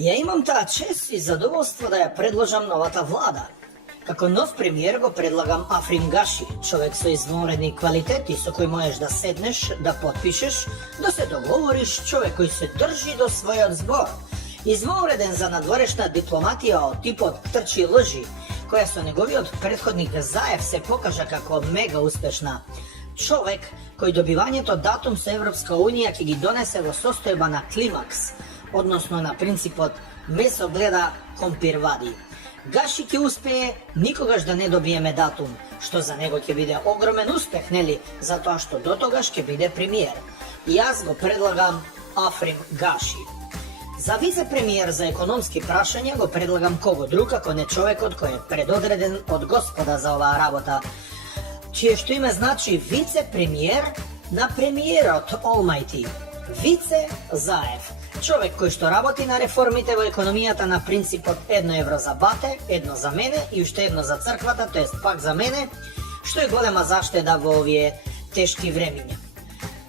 Ја имам таа чест и задоволство да ја предложам новата влада. Како нов премиер го предлагам Африм Гаши, човек со извонредни квалитети со кој можеш да седнеш, да потпишеш, да се договориш, човек кој се држи до својот збор. Извонреден за надворешна дипломатија од типот трчи лжи, која со неговиот претходник Заев се покажа како мега успешна. Човек кој добивањето датум со Европска Унија ќе ги донесе во состојба на климакс, односно на принципот месо гледа, компир вади. Гаши ќе успее никогаш да не добиеме датум, што за него ќе биде огромен успех, нели, затоа што до тогаш ќе биде премиер. И јас го предлагам Африм Гаши. За вице-премиер за економски прашања го предлагам кого друг, ако не човекот кој е предодреден од Господа за оваа работа, чие што име значи вице-премиер на премиерот Олмајти. Вице Заев. Човек кој што работи на реформите во економијата на принципот 1 евро за бате, 1 за мене и уште 1 за црквата, тоест пак за мене, што е голема заштеда во овие тешки времиња.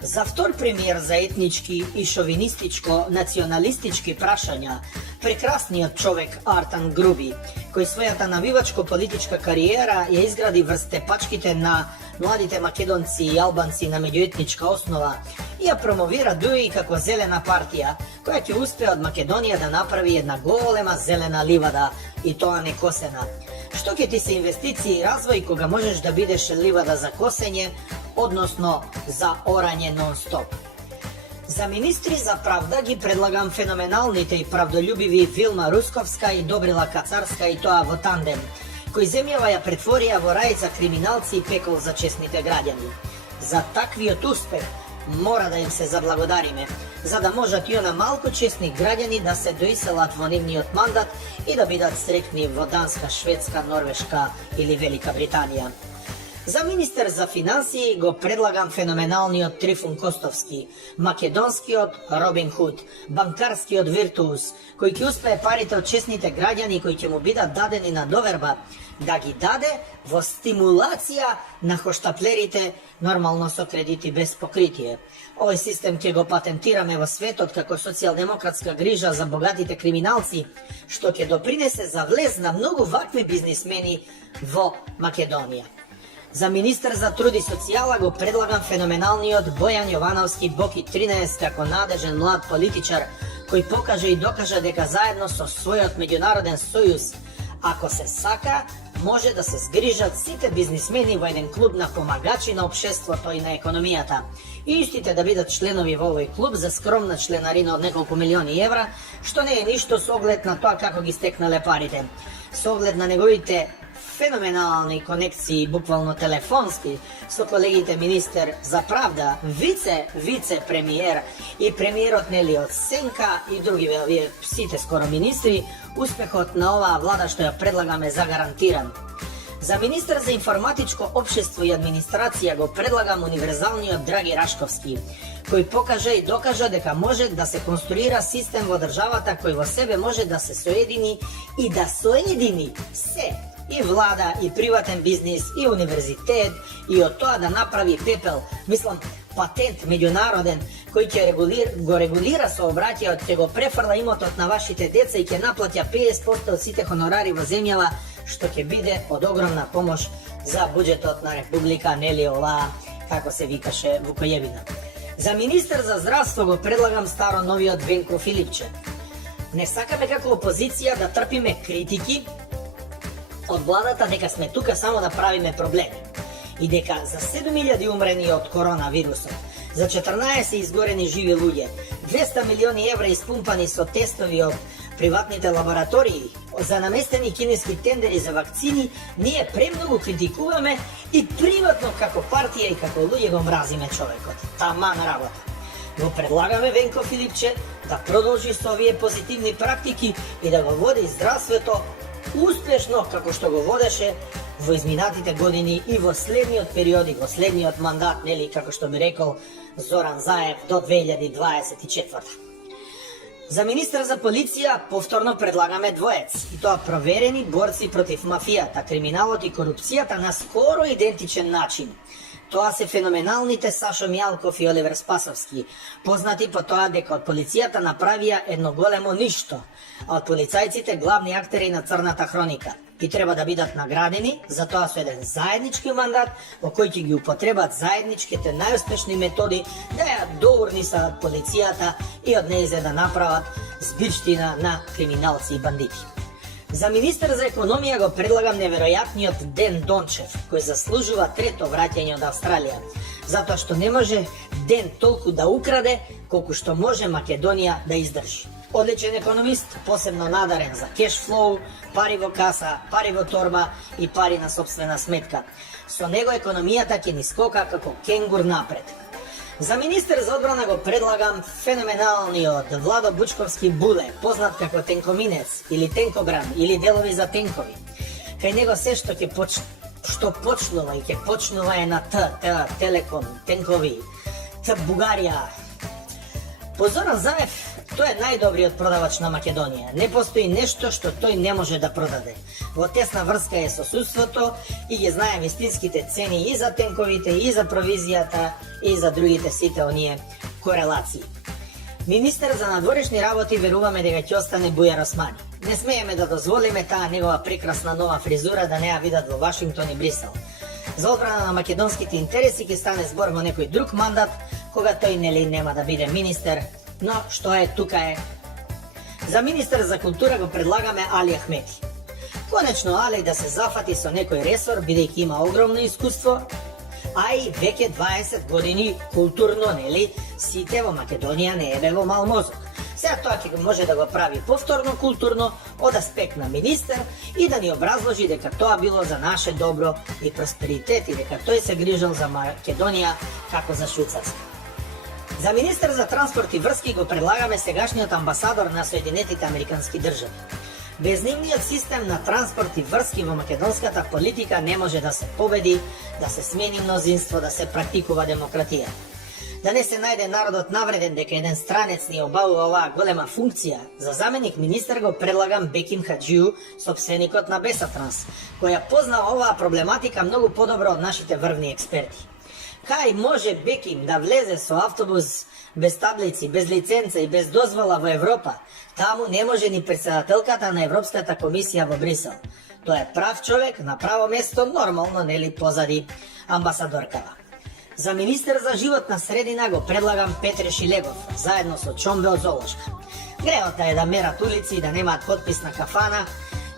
За втор премиер за етнички и шовинистичко националистички прашања, прекрасниот човек Артан Груби, кој својата навивачко-политичка кариера ја изгради врз степачките на младите македонци и албанци на меѓуетничка основа и ја промовира дуи како зелена партија, која ќе успее од Македонија да направи една голема зелена ливада, и тоа не косена. Што ќе ти се инвестиции и развој кога можеш да бидеш ливада за косење, односно за орање нон-стоп. За министри за правда ги предлагам феноменалните и правдолюбиви Вилма Русковска и Добрила Кацарска, и тоа во тандем, кои земјава ја претворија во рај за криминалци и пекол за честните граѓани. За таквиот успех мора да им се заблагодариме, за да можат и она малку честни граѓани да се доиселат во нивниот мандат и да бидат среќни во Данска, Шведска, Норвешка или Велика Британија. За министер за финансии го предлагам феноменалниот Трифун Костовски, македонскиот Робин Худ, банкарскиот виртуус, кој ќе успее парите од честните граѓани кои ќе му бидат дадени на доверба, да ги даде во стимулација на хоштаплерите, нормално со кредити без покритие. Овој систем ќе го патентираме во светот како социјалдемократска грижа за богатите криминалци, што ќе допринесе за влез на многу вакви бизнисмени во Македонија. За министер за труд и социјала го предлагам феноменалниот Бојан Јовановски Боки 13 како надежен млад политичар кој покаже и докаже дека заедно со својот меѓународен сојуз, ако се сака, може да се згрижат сите бизнисмени во еден клуб на помагачи на општеството и на економијата. И истите да бидат членови во овој клуб за скромна членарина од неколку милиони евра, што не е ништо со оглед на тоа како ги стекнале парите. Со оглед на неговите феноменални конекции, буквално телефонски, со колегите министер за правда, вице-премиер и премиерот нели од Сенка и други овие сите скоро министри, успехот на оваа влада што ја предлагаме загарантиран. За министер за информатичко општество и администрација го предлагам универзалниот Драги Рашковски, кој покаже и докажа дека може да се конструира систем во државата кој во себе може да се соедини и да соедини се, и влада, и приватен бизнис, и универзитет, и од тоа да направи пепел, мислам, патент меѓународен, кој ќе го регулира сообраќајот, ќе го префрла имотот на вашите деца и ќе наплатја 50% од сите хонорари во земјава, што ќе биде од огромна помош за буџетот на Република, нели оваа, како се викаше, Вукојевина. За министер за здравство го предлагам старо новиот Венко Филипче. Не сакаме како опозиција да трпиме критики од владата дека сме тука само да правиме проблеми и дека за 7000 умрени од коронавирусот, за 14 изгорени живи луѓе, 200 милиони евра испумпани со тестови од приватните лаборатории, за наместени кинески тендери за вакцини, ние премногу критикуваме и приватно како партија и како луѓе го мразиме човекот. Таман работа. Го предлагаме Венко Филипче да продолжи со овие позитивни практики и да го води здравството успешно како што го водеше во изминатите години и во следниот период и во следниот мандат, нели, како што би рекол Зоран Заев, до 2024. За министер за полиција повторно предлагаме двоец, и тоа проверени борци против мафијата, криминалот и корупцијата на скоро идентичен начин. Тоа се феноменалните Сашо Мјалков и Оливер Спасовски, познати по тоа дека од полицијата направија едно големо ништо, а од полицајците главни актери на Црната хроника. И треба да бидат наградени за тоа со еден заеднички мандат во кој ќе ги употребат заедничките најуспешни методи да ја доурнисаат полицијата и од нејзе да направат збирштина на криминалци и бандити. За министер за економија го предлагам неверојатниот Ден Дончев, кој заслужува трето враќање од Австралија, затоа што не може Ден толку да украде, колку што може Македонија да издржи. Одличен економист, посебно надарен за кеш флоу, пари во каса, пари во торба и пари на собствена сметка. Со него економијата ќе ни скока како кенгур напред. За министер за одбрана го предлагам феноменалниот Владо Бучковски Буле, познат како Тенкоминец или Тенкограм или делови за тенкови. Кај него се што што почнува и ќе почнува е на Телеком, тенкови, Бугарија. По Зоран Заев, тој е најдобриот продавач на Македонија. Не постои нешто што тој не може да продаде. Во тесна врска е со судството и ги знае вистинските цени и за тенковите, и за провизијата, и за другите сите оние корелации. Министер за надворешни работи веруваме дека ќе остане Бујар Османи. Не смееме да дозволиме таа негова прекрасна нова фризура да не ја видат во Вашингтон и Брисел. За одбрана на македонските интереси ќе стане збор во некој друг мандат, кога тој нели нема да биде министер, но што е, тука е. За министер за култура го предлагаме Али Ахмети. Конечно Али да се зафати со некој ресор, бидејќи има огромно искуство, а и веќе 20 години културно, нели, сите во Македонија не е во мал мозок. Сега тоа ќе може да го прави повторно културно од аспект на министер и да ни образложи дека тоа било за наше добро и просперитет и дека тој се грижал за Македонија како за Швајцарска. За министер за транспорт и врски го предлагаме сегашниот амбасадор на Соединетите Американски држави. Без нивниот систем на транспорт и врски во македонската политика не може да се победи, да се смени мнозинство, да се практикува демократија. Да не се најде народот навреден дека еден странец ни обавува оваа голема функција, за заменик министер го предлагам Беким Хаджију, собственикот на Бесатранс, која познава оваа проблематика многу подобро од нашите врвни експерти. Кај може Беким да влезе со автобус без таблици, без лиценца и без дозвола во Европа? Таму не може ни председателката на Европската комисија во Брисел. Тој е прав човек на право место, нормално нели позади амбасадоркава. За министер за животна средина го предлагам Петре Шилегов, заедно со Чомбел Золошка. Греота е да мерат улици и да немаат потписна кафана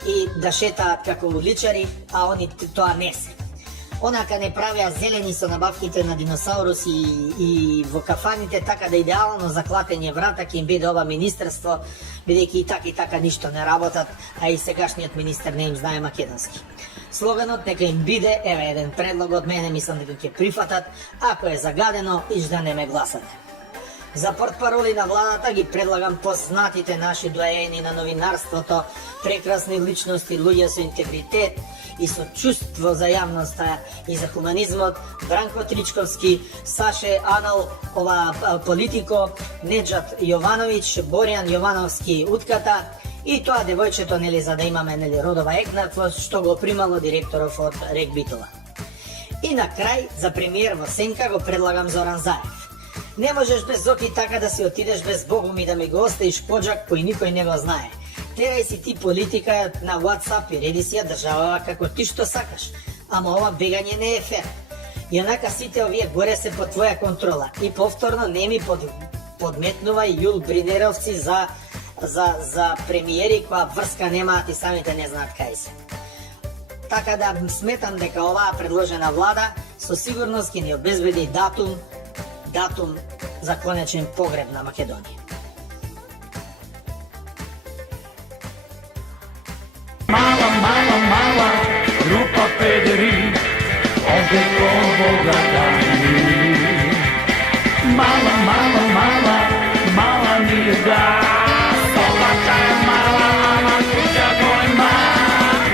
и да шетаат како уличари, а они тоа не се. Онака не правеа зелени со набавките на диносауруси и во кафаните, така да идеално заклатење врата ќе им биде ова министерство, бидејќи и така ништо не работат, а и сегашниот министер не им знае македонски. Слоганот нека им биде, еве еден предлог од мене, мислам дека ќе прифатат, ако е загадено, иш да не ме гласате. За портпароли на владата ги предлагам познатите наши доаени на новинарството, прекрасни личности, луѓе со интегритет и со чувство за јавноста и за хуманизмот, Бранко Тричковски, Саше Анал, ова политико, Неджат Јовановиќ, Боријан Јовановски утката и тоа девојчето, нели, за да имаме нели родова екнатвост, што го примало директоров од Рек Битола. И на крај, за премиер во Сенка го предлагам Зоран Заев. Не можеш без Зоки така да си отидеш без Богум и да ми го оставиш поджак кој никој не го знае. Терај си ти политика на WhatsApp и реди си ја државава како ти што сакаш. Ама ова бегање не е фер. И онака сите овие горе се под твоја контрола. И повторно не ми подметнувај Јул Бринеровци за премиери која врска немаат и самите не знаат кај се. Така да сметам дека оваа предложена влада со сигурност ќе ни обезбеди датум за конечен погреб на Македонија. Mala, grupa pederi, ovde ko Boga da.